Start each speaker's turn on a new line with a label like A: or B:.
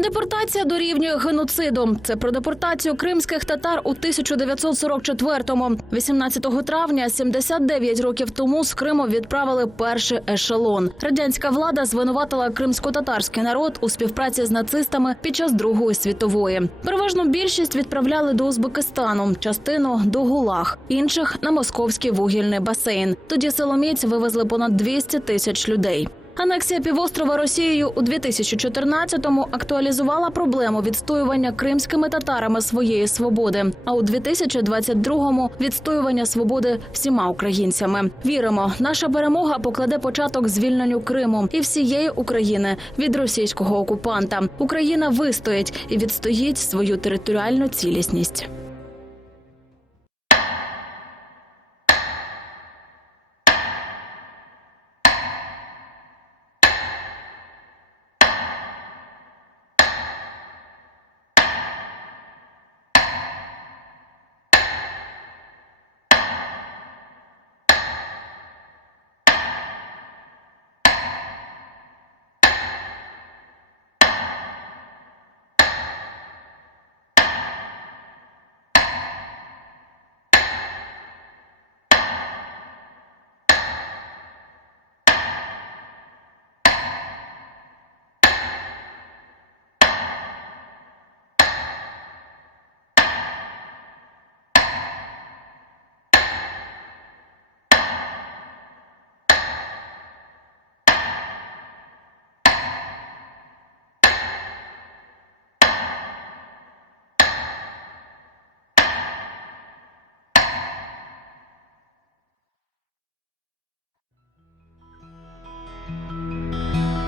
A: Депортація дорівнює геноциду. Це про депортацію кримських татар у 1944-му. 18 травня, 79 років тому, з Криму відправили перший ешелон. Радянська влада звинуватила кримсько-татарський народ у співпраці з нацистами під час Другої світової. Переважну більшість відправляли до Узбекистану, частину до Гулаг, інших на московський вугільний басейн. Тоді Соломієць вивезли понад 200 тисяч людей. Анексія півострова Росією у 2014-му актуалізувала проблему відстоювання кримськими татарами своєї свободи. А у 2022-му – відстоювання свободи всіма українцями. Віримо, наша перемога покладе початок звільненню Криму і всієї України від російського окупанта. Україна вистоїть і відстоїть свою територіальну цілісність.